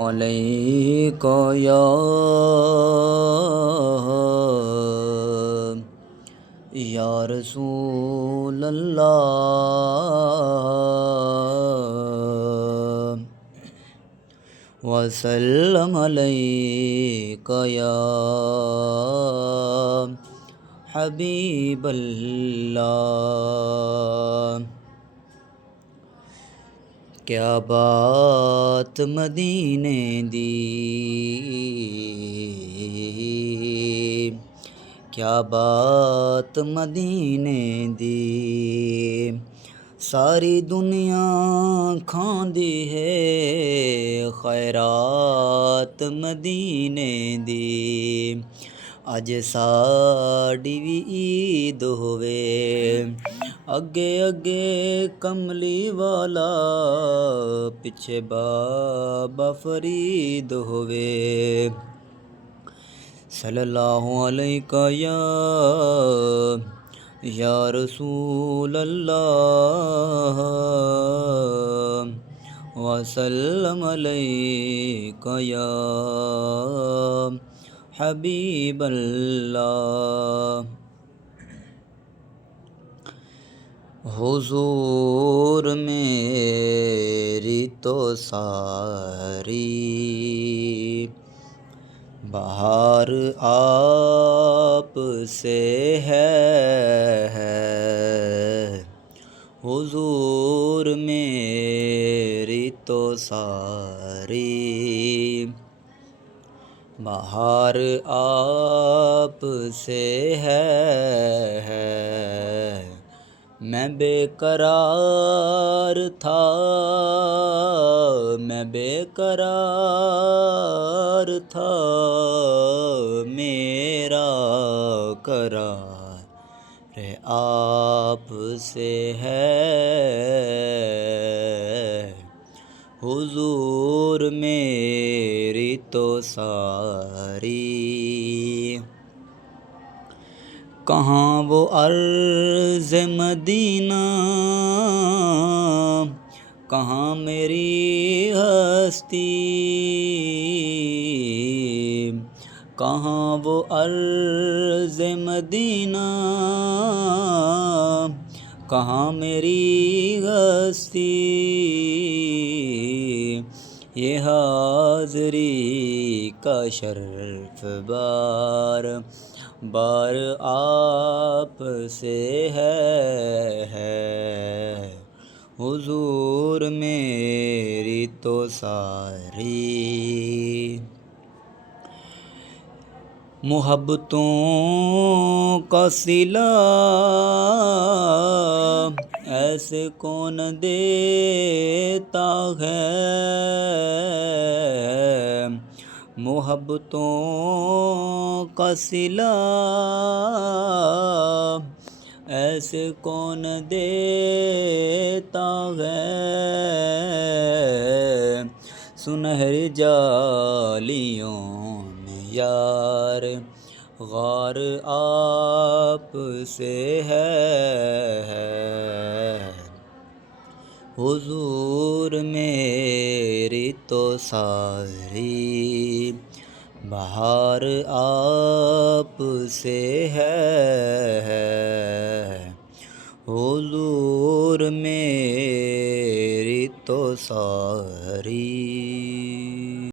علیک یا رسول اللہ وسلم علیک یا حبیب اللہ۔ کیا بات مدینے دی، کیا بات مدینے دی، ساری دنیا کھاندی ہے خیرات مدینے دی۔ اج ساڈی وی عید ہووے، اگے اگے کملی والا، پیچھے بابا فرید ہووے۔ صلی اللہ علیہ یا رسول اللہ وسلم علیک یا حبیب اللہ۔ حضور میری تو ساری بہار آپ سے ہے، حضور میری تو ساری بہار آپ سے ہے۔ میں بے قرار تھا، میں بے قرار تھا، میرا قرار آپ سے ہے، حضور میری تو ساری۔ کہاں وہ عرض مدینہ، کہاں میری ہستی، کہاں وہ عرض مدینہ، کہاں میری ہستی، یہ حاضری کا شرف بار بار آپ سے ہے، حضور میری تو ساری۔ محبتوں کا صلہ ایسے کون دیتا ہے، محبتوں کا صلہ ایسے کون دیتا ہے، سنہری جالیوں میں یار غار آپ سے ہے، حضور میری تو ساری بہار آپ سے ہے، حضور میری تو ساری۔